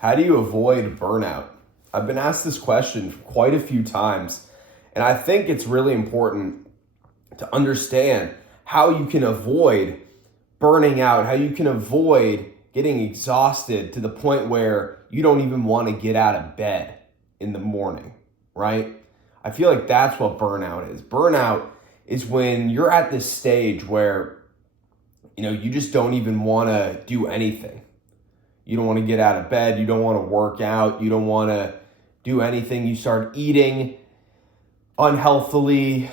How do you avoid burnout? I've been asked this question quite a few times, and I think it's really important to understand how you can avoid burning out, how you can avoid getting exhausted to the point where you don't even want to get out of bed in the morning, right? I feel like that's what burnout is. Burnout is when you're at this stage where you just don't even want to do anything. You don't want to get out of bed. You don't want to work out. You don't want to do anything. You start eating unhealthily.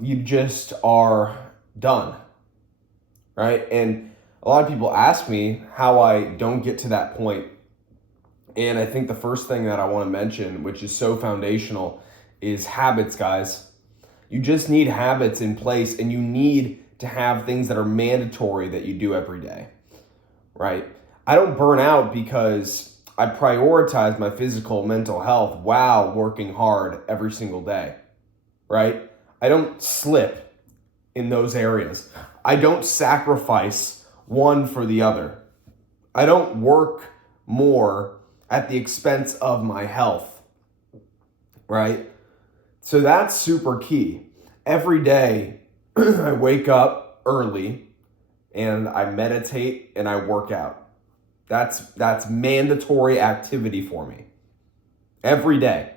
You just are done, right? And a lot of people ask me how I don't get to that point. And I think the first thing that I want to mention, which is so foundational, is habits, guys. You just need habits in place, and you need to have things that are mandatory that you do every day, right? I don't burn out because I prioritize my physical, mental health while working hard every single day, right? I don't slip in those areas. I don't sacrifice one for the other. I don't work more at the expense of my health, right? So that's super key. Every day, I wake up early and I meditate and I work out. That's mandatory activity for me. Every day.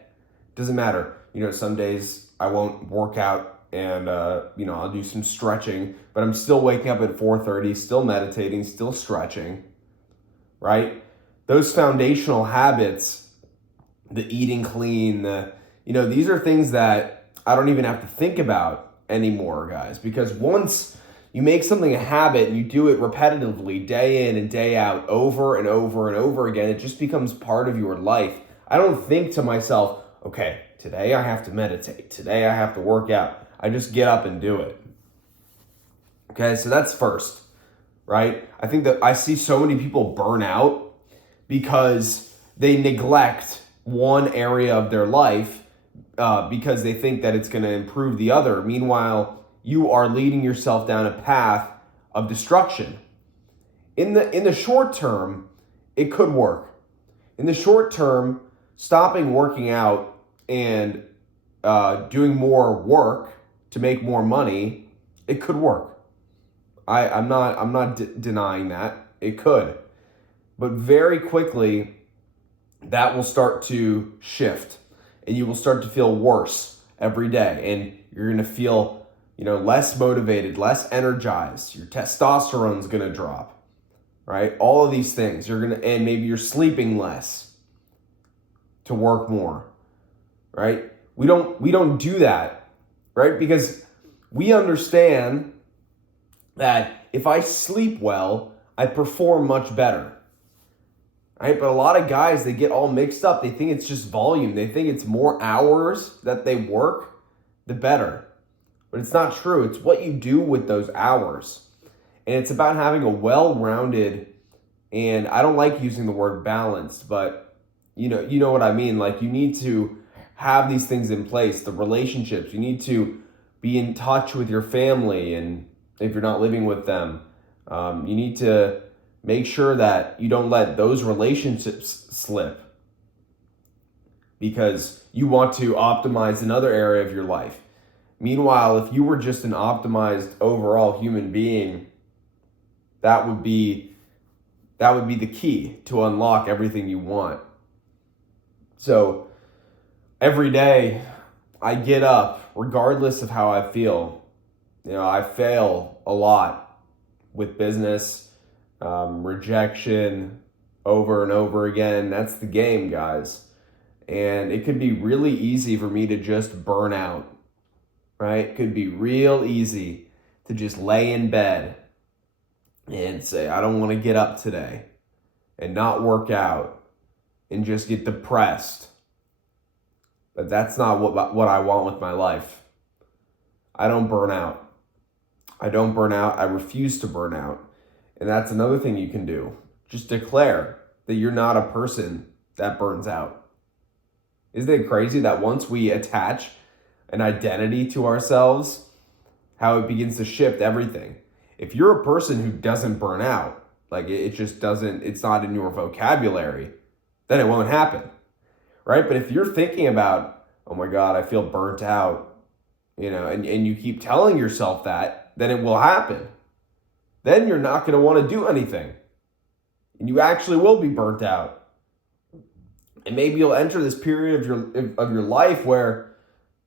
Doesn't matter. Some days I won't work out and I'll do some stretching, but I'm still waking up at 4:30, still meditating, still stretching, right? Those foundational habits, the eating clean, these are things that I don't even have to think about anymore, guys, because once you make something a habit and you do it repetitively day in and day out over and over and over again, it just becomes part of your life. I don't think to myself, okay, today I have to meditate, today I have to work out. I just get up and do it. Okay, so that's first, right? I think that I see so many people burn out because they neglect one area of their life because they think that it's going to improve the other. Meanwhile, you are leading yourself down a path of destruction. In the short term, it could work. In the short term, stopping working out and doing more work to make more money, it could work. I'm not denying that it could, but very quickly that will start to shift, and you will start to feel worse every day, and you're going to feel less motivated, less energized. Your testosterone's going to drop, right? All of these things and maybe you're sleeping less to work more, right? We don't do that, right? Because we understand that if I sleep well, I perform much better, right? But a lot of guys, they get all mixed up. They think it's just volume. They think it's more hours that they work, the better. But it's not true. It's what you do with those hours. And it's about having a well-rounded, and I don't like using the word balanced, but you know what I mean. Like, you need to have these things in place, the relationships. You need to be in touch with your family, and if you're not living with them, you need to make sure that you don't let those relationships slip, because you want to optimize another area of your life. Meanwhile, if you were just an optimized overall human being, that would be the key to unlock everything you want. So every day I get up, regardless of how I feel. I fail a lot with business, rejection over and over again. That's the game, guys. And it could be really easy for me to just burn out. Right? It could be real easy to just lay in bed and say, I don't want to get up today, and not work out and just get depressed. But that's not what I want with my life. I don't burn out. I don't burn out. I refuse to burn out. And that's another thing you can do. Just declare that you're not a person that burns out. Isn't it crazy that once we attach an identity to ourselves, how it begins to shift everything? If you're a person who doesn't burn out, like it just doesn't, it's not in your vocabulary, then it won't happen, right? But if you're thinking about, oh my God, I feel burnt out, and you keep telling yourself that, then it will happen. Then you're not going to want to do anything. And you actually will be burnt out. And maybe you'll enter this period of your life where,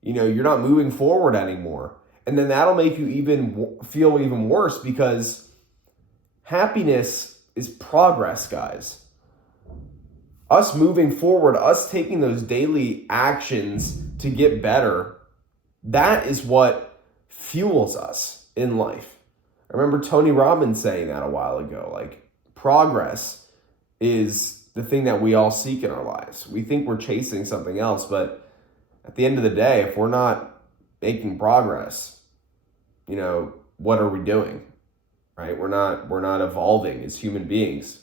you're not moving forward anymore. And then that'll make you feel even worse, because happiness is progress, guys. Us moving forward, us taking those daily actions to get better, that is what fuels us in life. I remember Tony Robbins saying that a while ago. Like, progress is the thing that we all seek in our lives. We think we're chasing something else, but at the end of the day, if we're not making progress, what are we doing? Right? We're not evolving as human beings.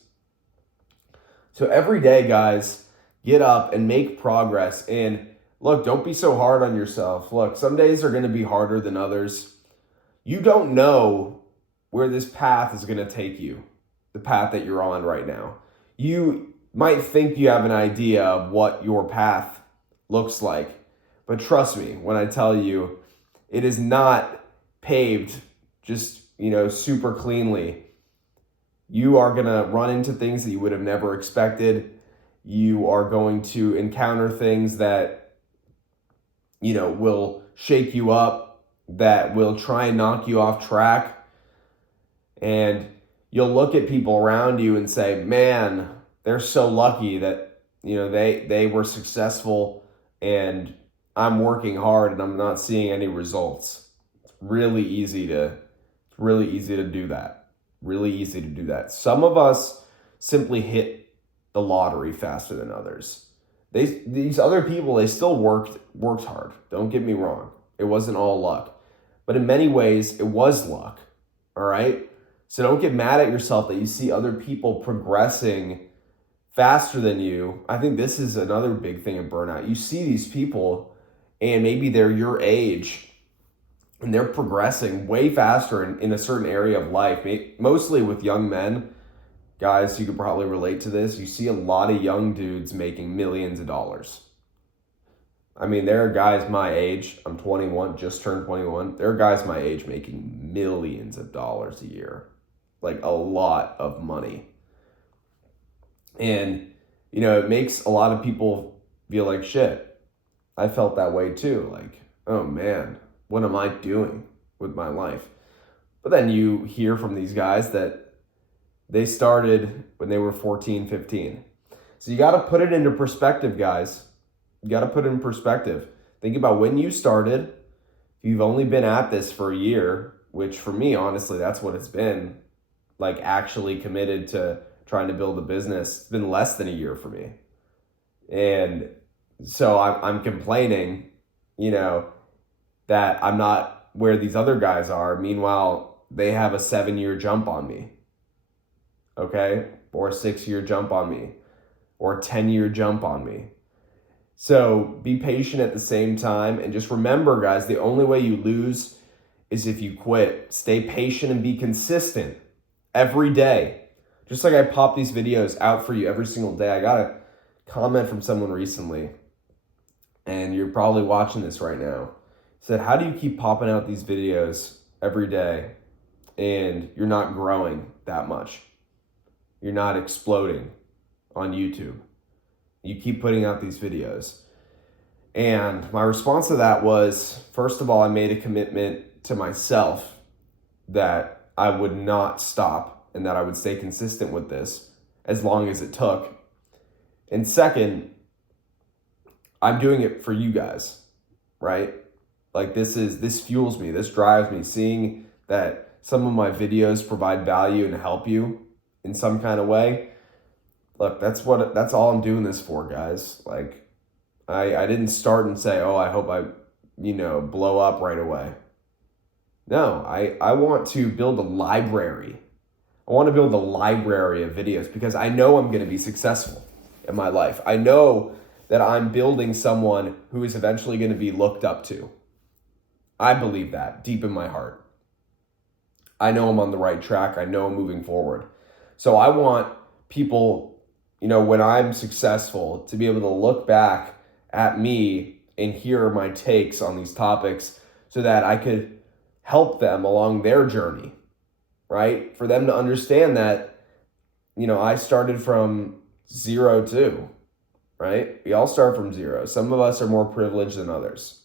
So every day, guys, get up and make progress. And look, don't be so hard on yourself. Look, some days are going to be harder than others. You don't know where this path is going to take you, the path that you're on right now. You might think you have an idea of what your path looks like, but trust me when I tell you, it is not paved just, super cleanly. You are going to run into things that you would have never expected. You are going to encounter things that, will shake you up, that will try and knock you off track. And you'll look at people around you and say, man, they're so lucky that, they were successful and I'm working hard and I'm not seeing any results. It's really easy to do that. Really easy to do that. Some of us simply hit the lottery faster than others. These other people, they still worked hard. Don't get me wrong. It wasn't all luck. But in many ways, it was luck. All right? So don't get mad at yourself that you see other people progressing faster than you. I think this is another big thing of burnout. You see these people and maybe they're your age and they're progressing way faster in a certain area of life, mostly with young men. Guys, you could probably relate to this. You see a lot of young dudes making millions of dollars. I mean, there are guys my age. I'm 21, just turned 21. There are guys my age making millions of dollars a year. Like a lot of money. And, it makes a lot of people feel like shit. I felt that way too. Like, oh man, what am I doing with my life? But then you hear from these guys that they started when they were 14, 15. So you got to put it into perspective, guys. You got to put it in perspective. Think about when you started. If you've only been at this for a year, which for me, honestly, that's what it's been, like actually committed to trying to build a business. It's been less than a year for me. And so I'm complaining, that I'm not where these other guys are. Meanwhile, they have a 7-year jump on me. Okay? Or a 6-year jump on me. Or a 10-year jump on me. So be patient at the same time. And just remember, guys, the only way you lose is if you quit. Stay patient and be consistent every day. Just like I pop these videos out for you every single day. I got a comment from someone recently, and you're probably watching this right now. Said, how do you keep popping out these videos every day and you're not growing that much? You're not exploding on YouTube. You keep putting out these videos. And my response to that was, first of all, I made a commitment to myself that I would not stop and that I would stay consistent with this as long as it took. And second, I'm doing it for you guys, right? Like this fuels me, this drives me, seeing that some of my videos provide value and help you in some kind of way. Look, that's all I'm doing this for, guys. Like I didn't start and say, oh, I hope I, blow up right away. No, I want to build a library. I want to build a library of videos because I know I'm going to be successful in my life. I know that I'm building someone who is eventually going to be looked up to. I believe that deep in my heart. I know I'm on the right track. I know I'm moving forward. So I want people when I'm successful, to be able to look back at me and hear my takes on these topics so that I could help them along their journey, right? For them to understand that, I started from zero too, right? We all start from zero. Some of us are more privileged than others.